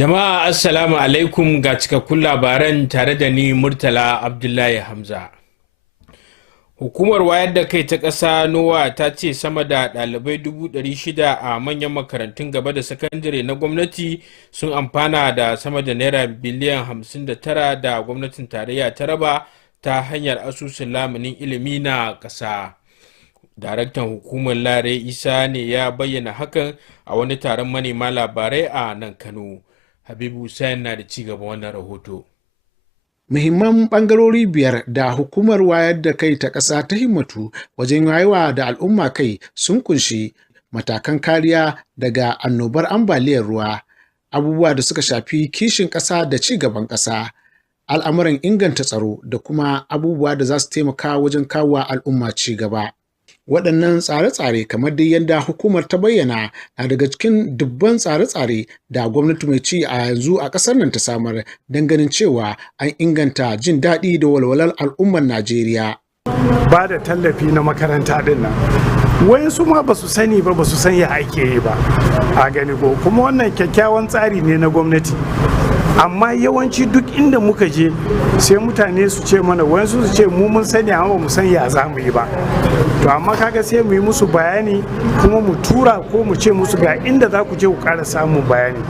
Jama'a Assalamu alaikum ga cikakkun labaran tare da ni Murtala Abdullahi Hamza. Hukumar wayar da kai ta ƙasa NOWA ta ce sama da ɗalibai 600,000 a manyan makarantun gaba da sakandare na gwamnati sun amfana da sama da naira biliyan 59 da gwamnatin tarayya ta raba ta hanyar asusun lamunin ilimi na ƙasa. Daraktan hukumar Lare Isa ne ya bayyana hakan a wani taron manema labarai a nan Kano. Habibu Hussein na da ci gaba wannan rahoto. Muhimman ɓangarori biyar da hukumar wayar da kai ta ƙasa ta himmatu wajen wayewa da al'umma kai sun kunshi matakan kariya daga annobar ambaliyar ruwa, abubuwa da suka shafi kishin ƙasa da ci gaban ƙasa, al'amuran inganta tsaro da kuma abubuwa da za su taimaka wajen kawo al'umma ci gaba. Waɗannan tsare-tsare kamar dai yadda hukumar ta bayyana na daga cikin dubban tsare-tsare da gwamnati mai ci a yanzu a ƙasar nan ta samar don ganin cewa an inganta jin daɗi da walwalar al'ummar Najeriya. Ba da tallafi na makaranta ɗin nan. Wayansu ma ba su sani ba su san ya ake yi ba. A gani ko kuma wannan kyakkyawan tsari ne na gwamnati. Amma yawanci duk inda muka je sai mutane su ce mana wayansu su ce mu mun sani amma mu san ya za mu yi ba. To amma kaga sai mu yi musu bayani kuma mu tura ko mu ce musu ga inda za ku je ku ƙara samun bayani.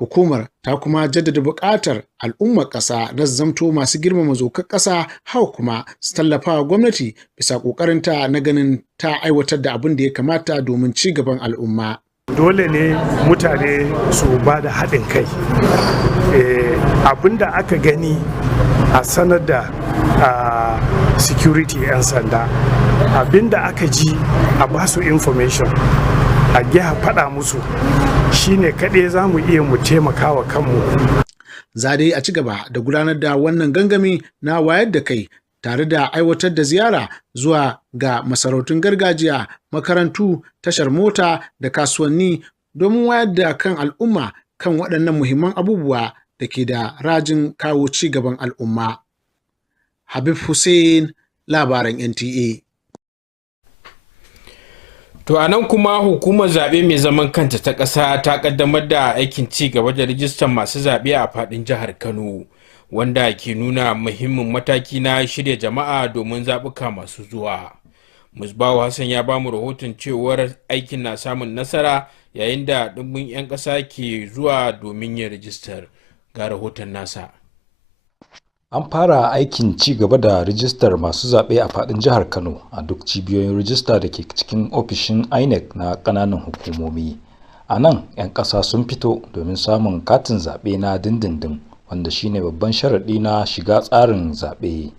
Hukumar ta kuma jaddada buƙatar al'ummar ƙasa na zamto masu girmama dokar ƙasa, hau kuma su tallafa wa gwamnati bisa ƙoƙarinta na ganin ta aiwatar da abin da ya kamata domin ci gaban al'umma. Dole ne mutane su ba da haɗin kai. Abin da aka gani a sanar da security 'yan sanda, abin da aka ji a basu information, a gya faɗa musu shine kaɗai za mu iya mu taimaka wa kanmu. Za dai a ci gaba da gudanar da wannan gangami na wayar da kai tare da aiwatar da ziyara zuwa ga masarautun gargajiya, makarantu, tashar mota da kasuwanni domin wayar da kan al'umma kan waɗannan muhimman abubuwa da ke da rajin kawo ci gaban al'umma. Habib Hussein, labaran NTA. To a nan kuma hukumar zaɓe mai zaman kanta ta ƙasa ta ƙaddamar da aikin ci gaba da rijistar masu zaɓe a faɗin jihar Kano, wanda ke nuna muhimmin mataki na shirya jama'a domin zaɓuka masu zuwa. Musbahu Hassan ya bamu rahoton cewar aikin na samun nasara yayin da ɗumbin 'yan ƙasa ke zuwa domin yin rijistar. Ga rahoton nasa. An fara aikin ci gaba da rijistar masu zaɓe a faɗin jihar Kano a duk cibiyoyin rijista da ke cikin ofishin INEC na ƙananan hukumomi. A nan 'yan ƙasa sun fito domin samun katin zaɓe na dindindin, wanda shine babban sharaɗi na shiga tsarin zaɓe.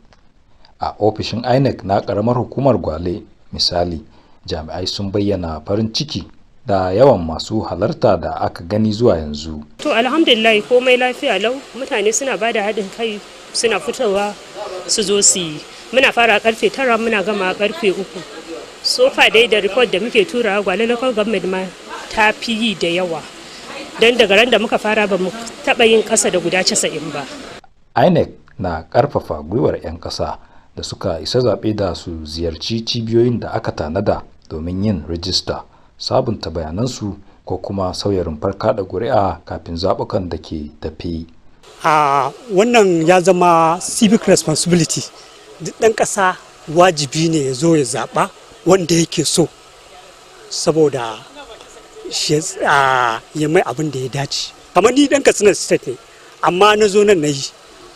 A ofishin INEC na ƙaramar hukumar Gwale misali, jami'ai sun bayyana farin ciki da yawan masu halarta da aka gani zuwa yanzu. To alhamdulillah komai lafiya lau, mutane suna ba da haɗin kai, suna fitowa su zo su yi. Muna fara karfe 9 muna gama karfe 3. Sofa dai da report da muke turawa Gwale local government ma ta fi yi da yawa. Don daga ran da muka fara ba mu taɓa yin ƙasa da guda 90 ba. INEC na ƙarfafa gwiwar 'yan ƙasa da suka isa zaɓe da su ziyarci cibiyoyin da aka tanada domin yin rijista, sabunta bayanansu ko kuma sauya rumfar kaɗa ƙuri'a kafin zaɓukan da ke tafi. Wannan ya zama civic responsibility. Duk ɗan ƙasa wajibi ne ya zo ya zaɓa wanda yake so, saboda ya mai abin da ya dace. Kamar ni ɗan Katsina state ne, amma na zo nan na yi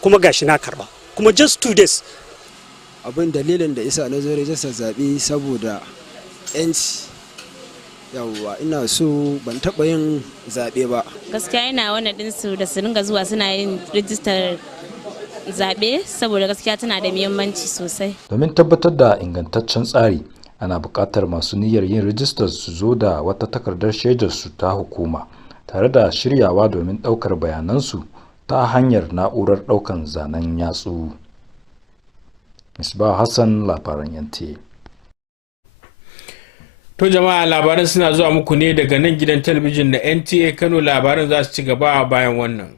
kuma gashi na karɓa, kuma just 2 days. Abin dalilin da isa na zo rajistar zaɓe saboda 'yanci. Yawwa ina so ban taɓa yin zaɓe ba. Gaskiya ina wannan ɗinsu da su ringa zuwa suna yin rijistar zaɓe saboda gaskiya tana da muhimmanci sosai. Domin tabbatar da ingantaccen tsari, ana buƙatar masu niyyar yin rijistar su zo da wata takardar shaidar su ta hukuma tare da shiryawa domin ɗaukar bayanansu ta hanyar na'urar ɗaukan zanen yatsu. Misbah Hassan, labaran NTA. To jama'a, labaran suna zuwa muku ne daga nan gidan talabijin na NTA Kano. Labaran za su ci gaba bayan wannan.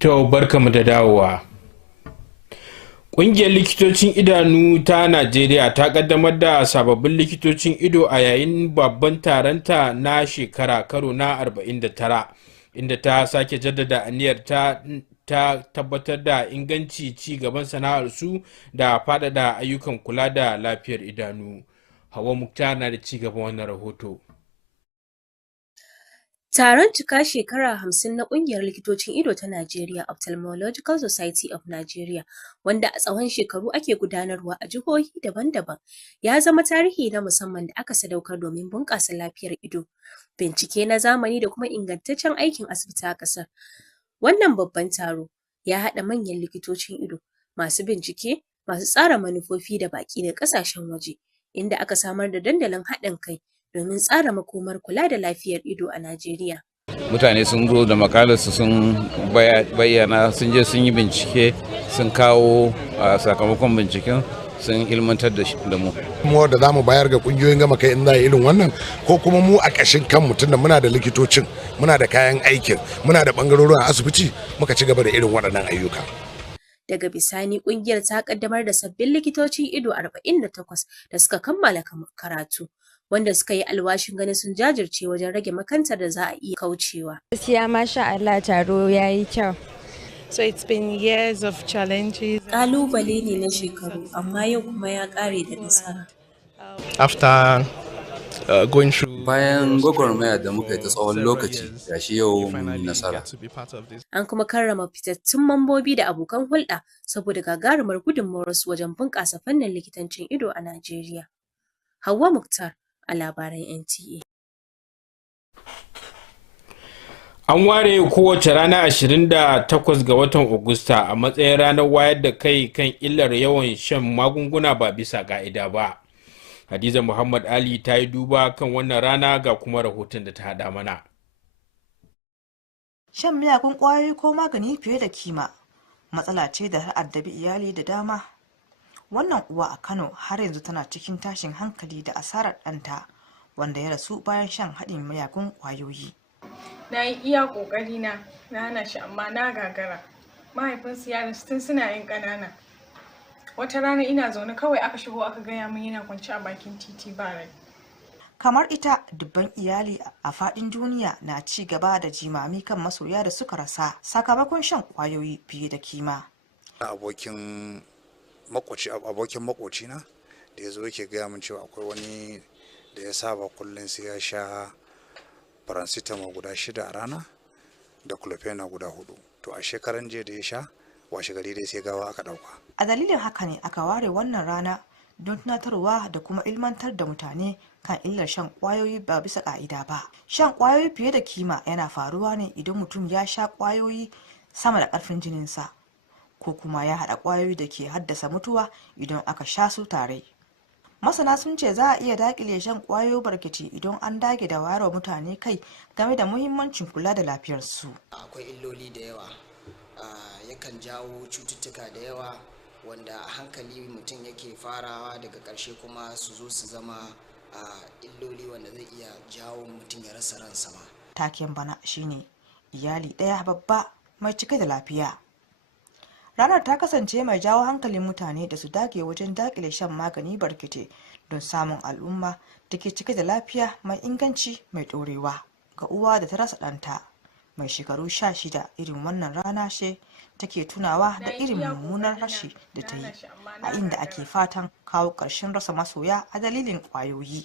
To barkamu da dawowa. Ƙungiyar likitocin idanu ta Najeriya ta ƙaddamar da sababbin likitocin ido a yayin babban taronta na shekara karo na 49, inda ta sake jaddada aniyar ta tabbatar da inganci ci gaban sana'arsu da faɗaɗa ayyukan kula da lafiyar idanu. Hawa Muktar na da ci gaban wannan rahoto. Taron cika shekara 50 na ƙungiyar likitocin ido ta Najeriya Ophthalmological Society of Nigeria, wanda a tsawon shekaru ake gudanarwa a jihohi daban-daban, ya zama tarihi na musamman da aka sadaukar domin bunƙasa lafiyar ido, bincike na zamani da kuma ingantaccen aikin asibiti a ƙasar. Wannan babban taro ya haɗa manyan likitocin ido, masu bincike, masu tsara manufofi da baƙi daga ƙasashen waje, inda aka samar da dandalin haɗin kai domin tsara makomar kula da lafiyar ido a Najeriya. Mutane sun zo da makalarsu sun bayyana, sun je sun yi bincike, sun kawo sakamakon binciken, sun ilmantar da mu. Mu da za mu bayar ga kungiyoyin gama kai in za a irin wannan, ko kuma mu a ƙashin kanmu tunda muna da likitocin, muna da kayan aikin, muna da ɓangarorin asibiti, muka ci gaba da irin waɗannan ayyuka. Daga bisani ƙungiyar ta ƙaddamar da sabbin likitocin ido 48 da suka kammala karatu, wanda suka yi alwashin ganin sun jajirce wajen rage makantar da za a iya kaucewa. Gaskiya masha Allah taro ya yi kyau. So it's been years of challenges. Ƙalubale ne na shekaru, amma yau kuma ya ƙare da nasara. After going through bayan gwagwarmaya da muka yi ta tsawon lokaci, gashi yau mun yi nasara. An kuma karrama fitattun mambobi da abokan hulɗa saboda gagarumar gudunmawarsu wajen bunƙasa fannin likitancin ido a Najeriya. Hauwa Muktar, a labaran NTA. An ware kowace rana 28 ga watan Agusta a matsayin ranar wayar da kai kan illar yawan shan magunguna ba bisa ka'ida ba. Hadiza Muhammad Ali ta yi duba kan wannan rana ga kuma rahoton da ta haɗa mana. Shan miyagun ƙwayoyi ko magani fiye da kima matsala ce da har addabi iyali da dama. Wannan uwa a Kano har yanzu tana cikin tashin hankali da asarar ɗanta wanda ya rasu bayan shan haɗin miyagun ƙwayoyi. Na yi iya ƙoƙari na hana shi, amma na gagara. Mahaifinsu ya rasu tun suna yin ƙanana. Wata rana ina zaune kawai aka shigo aka gaya min yana kwance a bakin titi ba rai. Kamar ita, dubban iyali a faɗin duniya na ci gaba da jimami kan masoya da suka rasa sakamakon shan ƙwayoyi fiye da kima. Abokin makocina da ya zo yake gaya min cewa akwai wani da ya saba kullum sai ya sha paracetamol guda 6 a rana da clofena guda 4. To a shekaran jiya da ya sha, washe gari dai sai gawa aka dauka. A dalilin haka ne aka ware wannan rana don tunatarwa da kuma ilmantar da mutane kan illar shan ƙwayoyi ba bisa ƙa'ida ba. Shan ƙwayoyi fiye da kima yana faruwa ne idan mutum ya sha ƙwayoyi sama da ƙarfin jininsa, ko kuma ya haɗa ƙwayoyi da ke haddasa mutuwa idan aka sha su tare. Masana sun ce za a iya daƙile shan ƙwayoyi barkati idan an dage da wayarwa mutane kai game da muhimmancin kula da lafiyarsu. Akwai illoli da yawa, yakan jawo cututtuka da yawa wanda a hankali mutum yake farawa, daga ƙarshe kuma su zo su zama illoli wanda zai iya jawo mutum ya rasa ransa ma. Taken bana shine iyali ɗaya babba mai cike da lafiya. Ranar ta kasance mai jawo hankalin mutane da su dage wajen dakile shan magani barkete don samun al'umma da ke cike da lafiya mai inganci mai ɗorewa. Ga uwa da ta rasa ɗanta mai shekaru 16, irin wannan rana ce take tunawa da irin mummunar rashi da ta yi, a inda ake fatan kawo ƙarshen rasa masoya a dalilin ƙwayoyi.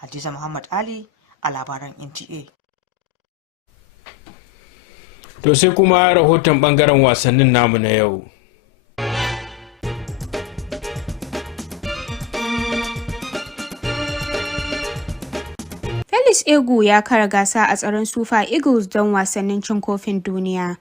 Hadiza Muhammad Ali, a labaran NTA. To sai kuma rahoton bangaren wasannin namu na yau. Felix Egu ya kara gasa a tsaron Super Eagles don wasannin cin kofin duniya.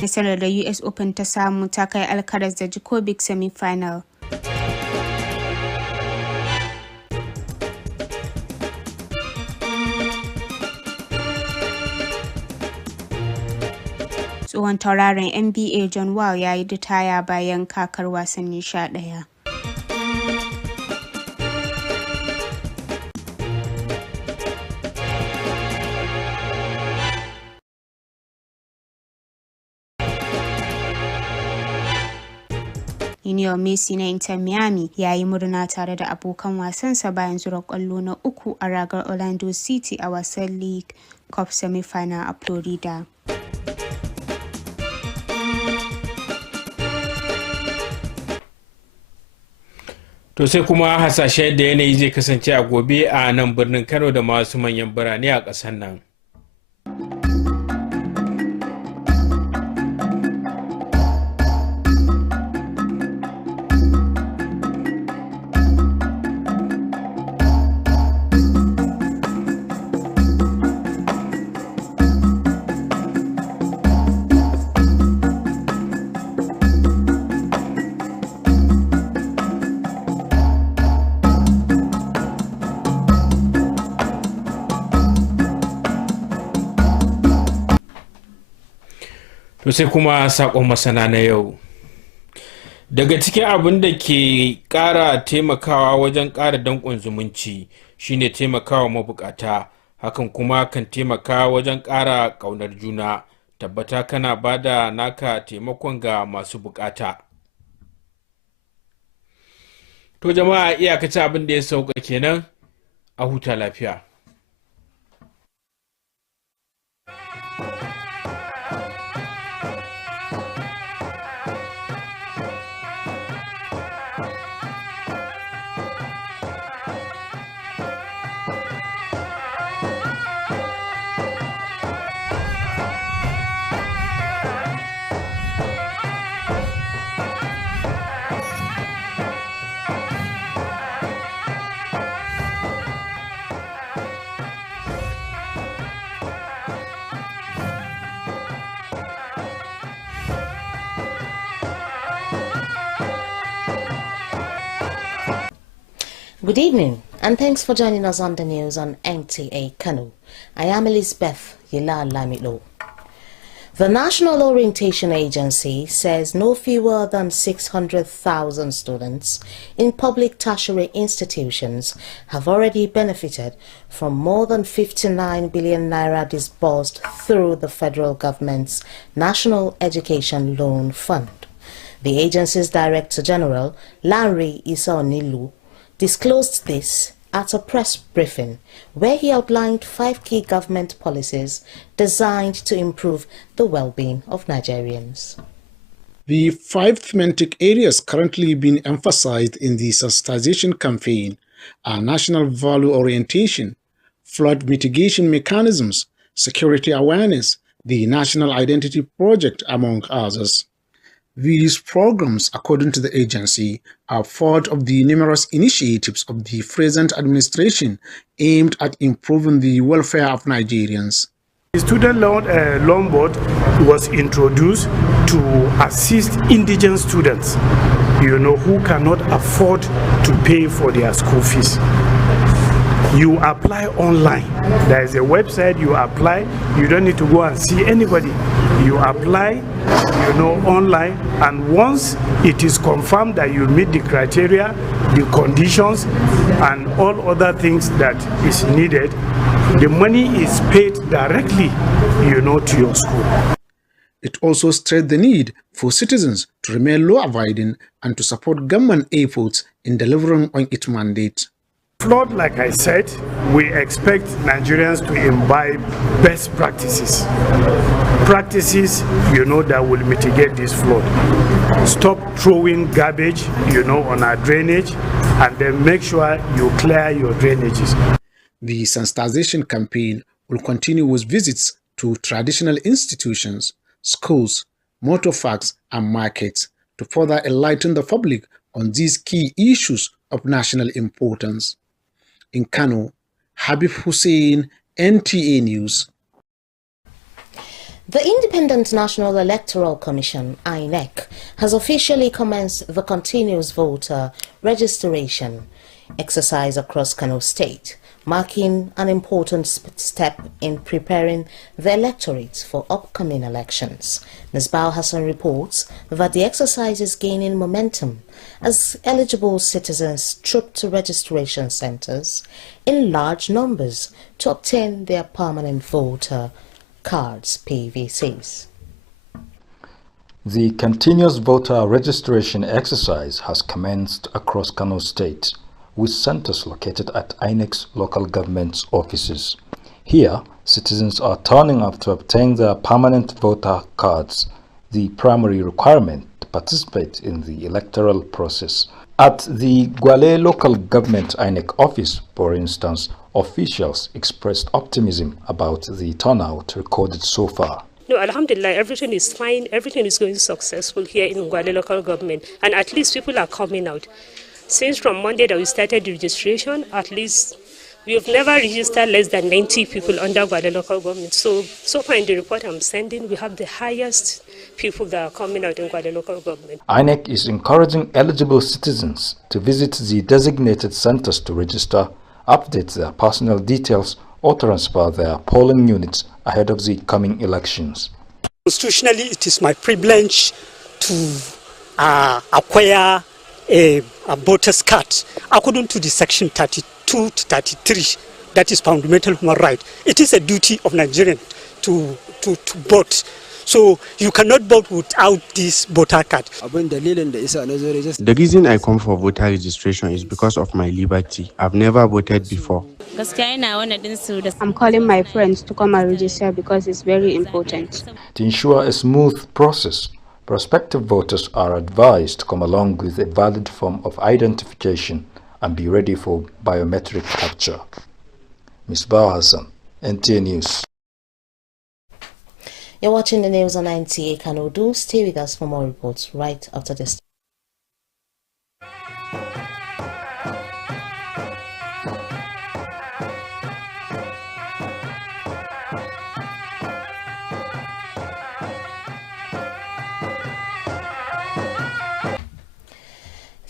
Nasarar da US Open ta samu ta kai Alcaraz da Djokovic semi-final. tsohon tauraron NBA John Wall ya yi ritaya bayan kakar wasanni 11. Lionel Messi na Inter Miami ya yi murna tare da abokan wasansa bayan zura kwallo na 3 a ragar Orlando City a wasan League Cup semi-final a Florida. To sai kuma hasashen da yanayi zai kasance a gobe a nan birnin Kano da masu manyan birane a ƙasar nan. To sai kuma sakon masana na yau. Daga cikin abin da ke ƙara taimakawa wajen ƙara danƙon zumunci shine taimakawa mabukata, hakan kuma kan taimaka wajen ƙara ƙaunar juna. Tabbata kana bada naka taimakon ga masu bukata. To jama'a, iyakacin abin da ya sauka kenan, a huta lafiya. Good evening, and thanks for joining us on the news on Nta Kano. I am Elizabeth Yila Lamilo. The National Orientation Agency says no fewer than 600,000 students in public tertiary institutions have already benefited from more than 59 billion naira disbursed through the federal government's National Education Loan Fund. The agency's Director General, Larry Isaonilu, disclosed this at a press briefing where he outlined 5 key government policies designed to improve the well-being of Nigerians. The 5 thematic areas currently being emphasized in the sensitization campaign are national value orientation, flood mitigation mechanisms, security awareness, the National Identity Project, among others. These programs, according to the agency, are part of the numerous initiatives of the present administration aimed at improving the welfare of Nigerians. The Student Loan Board was introduced to assist indigent students, who cannot afford to pay for their school fees. You apply online. There is a website, you apply. You don't need to go and see anybody. You apply, online, and once it is confirmed that you meet the criteria, the conditions, and all other things that is needed, the money is paid directly, to your school. It also stressed the need for citizens to remain law-abiding and to support government efforts in delivering on its mandate. Flood, like I said, we expect Nigerians to imbibe best practices. Practices, that will mitigate this flood. Stop throwing garbage, on our drainage, and then make sure you clear your drainages. The sensitization campaign will continue with visits to traditional institutions, schools, motor parks, and markets to further enlighten the public on these key issues of national importance. In Kano, Habib Hussein, NTA News. The Independent National Electoral Commission, INEC, has officially commenced the continuous voter registration exercise across Kano State. marking an important step in preparing the electorate for upcoming elections. Misbah Hassan reports that the exercise is gaining momentum as eligible citizens troop to registration centres in large numbers to obtain their permanent voter cards, PVCs. The continuous voter registration exercise has commenced across Kano State, with centers located at INEC's local government offices. Here, citizens are turning up to obtain their permanent voter cards, the primary requirement to participate in the electoral process. At the Gwale local government INEC office, for instance, officials expressed optimism about the turnout recorded so far. No, alhamdulillah, everything is fine. Everything is going successful here in Gwale local government. And at least people are coming out. Since from Monday that we started the registration, at least we have never registered less than 90 people under Gwale local government. So far in the report I'm sending, we have the highest people that are coming out in Gwale local government. INEC is encouraging eligible citizens to visit the designated centers to register, update their personal details, or transfer their polling units ahead of the coming elections. Constitutionally, it is my privilege to acquire a voter's card according to the section 32 to 33, that is fundamental human right. It is a duty of Nigerians to vote. So you cannot vote without this voter card. The reason I come for voter registration is because of my liberty. I've never voted before. I'm calling my friends to come and register because it's very important. To ensure a smooth process, prospective voters are advised to come along with a valid form of identification and be ready for biometric capture. Misbah Hassan, NTA News. You're watching the news on Nta Kano. Do stay with us for more reports right after this.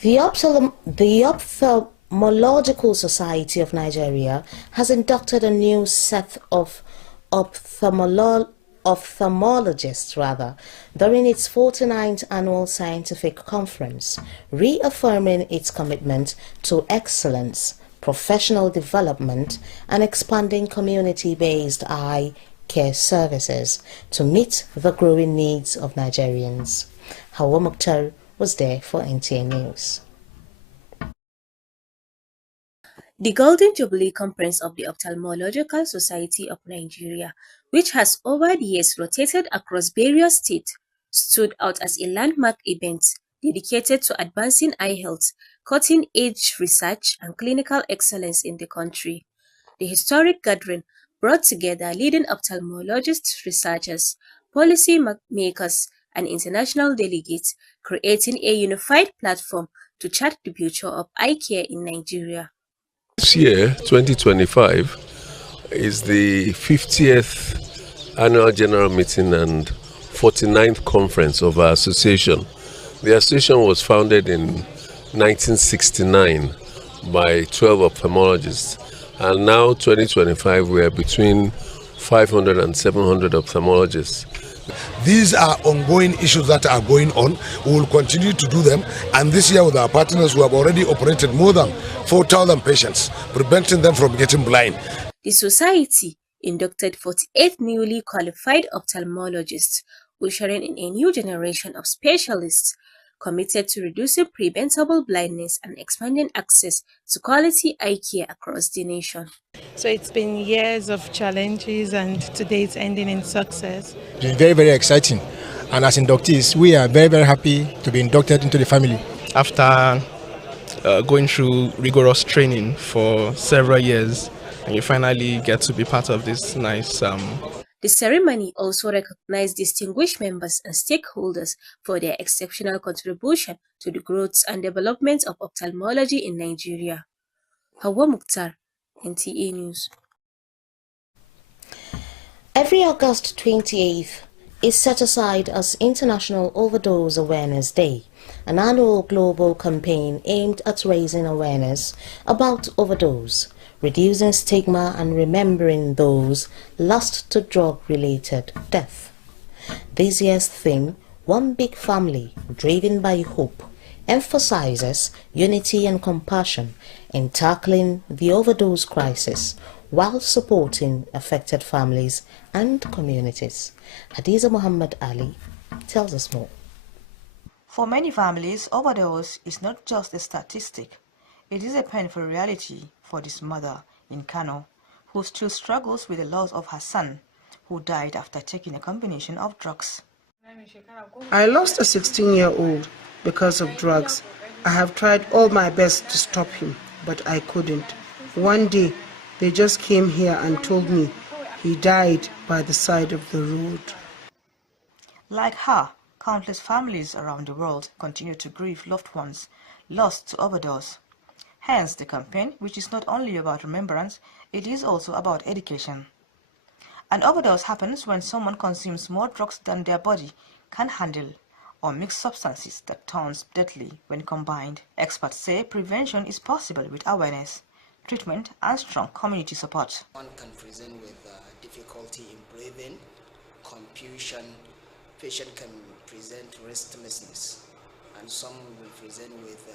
The Ophthalmological Society of Nigeria has inducted a new set of ophthalmologists during its 49th annual scientific conference, reaffirming its commitment to excellence, professional development, and expanding community-based eye care services to meet the growing needs of Nigerians. Hawa Mukhtar was there for NTA News. The Golden Jubilee Conference of the Ophthalmological Society of Nigeria, which has over the years rotated across various states, stood out as a landmark event dedicated to advancing eye health, cutting-edge research, and clinical excellence in the country. The historic gathering brought together leading ophthalmologist researchers, policy makers, and international delegates, creating a unified platform to chart the future of eye care in Nigeria. This year, 2025, is the 50th annual general meeting and 49th conference of our association. The association was founded in 1969 by 12 ophthalmologists, and now 2025 we are between 500 and 700 ophthalmologists. These are ongoing issues that are going on. We will continue to do them, and this year with our partners we have already operated more than 4,000 patients, preventing them from getting blind. The society inducted 48 newly qualified ophthalmologists, ushering in a new generation of specialists committed to reducing preventable blindness and expanding access to quality eye care across the nation. So it's been years of challenges, and today it's ending in success. It's been very, very exciting. And as inductees, we are very, very happy to be inducted into the family. After going through rigorous training for several years, and you finally get to be part of this nice The ceremony also recognized distinguished members and stakeholders for their exceptional contribution to the growth and development of ophthalmology in Nigeria. Hawa Mukhtar, NTA News. Every August 28th is set aside as International Overdose Awareness Day, an annual global campaign aimed at raising awareness about overdose, reducing stigma and remembering those lost to drug-related death. This year's theme, One Big Family, Driven by Hope, emphasizes unity and compassion in tackling the overdose crisis while supporting affected families and communities. Hadiza Muhammad Ali tells us more. For many families, overdose is not just a statistic. It is a painful reality for this mother in Kano, who still struggles with the loss of her son, who died after taking a combination of drugs. I lost a 16-year-old because of drugs. I have tried all my best to stop him, but I couldn't. One day, they just came here and told me he died by the side of the road. Like her, countless families around the world continue to grieve loved ones lost to overdose. Hence the campaign, which is not only about remembrance, it is also about education. An overdose happens when someone consumes more drugs than their body can handle, or mix substances that turns deadly when combined. Experts say prevention is possible with awareness, treatment, and strong community support. One can present with difficulty in breathing, confusion. Patient can present restlessness, and some will present with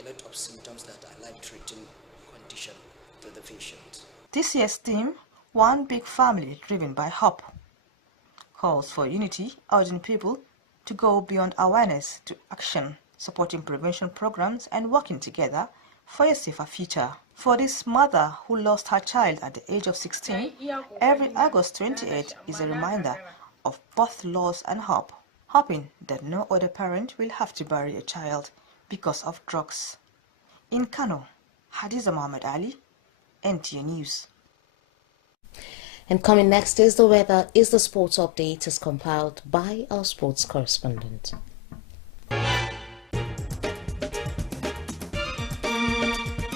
a lot of symptoms that are life-threatening condition to the patient. This year's theme, One Big Family Driven by Hope, calls for unity, urging people to go beyond awareness to action, supporting prevention programs and working together for a safer future. For this mother who lost her child at the age of 16, every August 28 is a reminder of both loss and hope, hoping that no other parent will have to bury a child because of drugs. In Kano, Hadiza Muhammad Ali, NTA News. And coming next is the weather, is the sports update as compiled by our sports correspondent.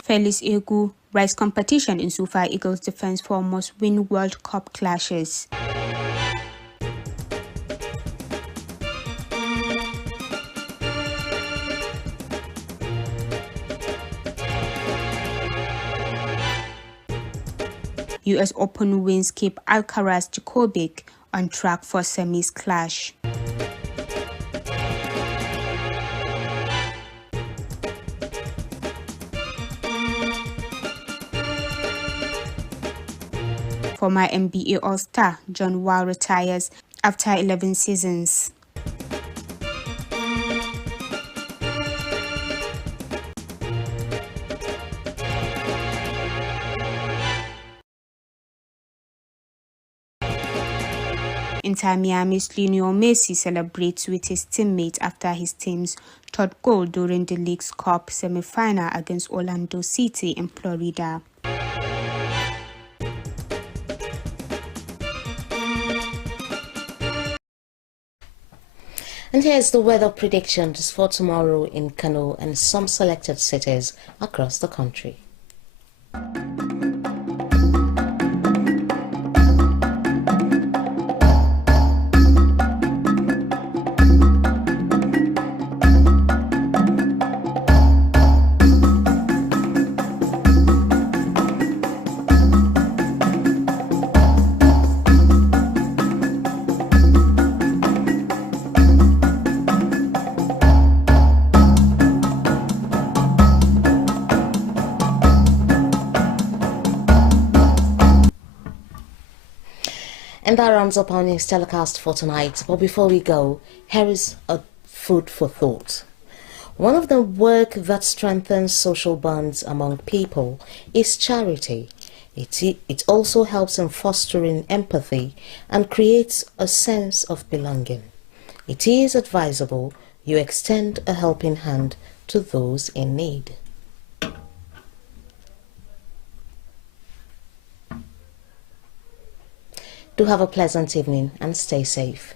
Felix Egu rise competition in Super Eagles defense for must-win World Cup clashes. US Open wins keep Alcaraz Djokovic on track for semis clash. Former NBA All-Star John Wall retires after 11 seasons. Inter Miami's Lionel Messi celebrates with his teammate after his team's third goal during the League's Cup semi-final against Orlando City in Florida. And here's the weather predictions for tomorrow in Kano and some selected cities across the country. And that rounds up our news telecast for tonight. But before we go, here is a food for thought. One of the work that strengthens social bonds among people is charity. It also helps in fostering empathy and creates a sense of belonging. It is advisable you extend a helping hand to those in need. Do have a pleasant evening and stay safe.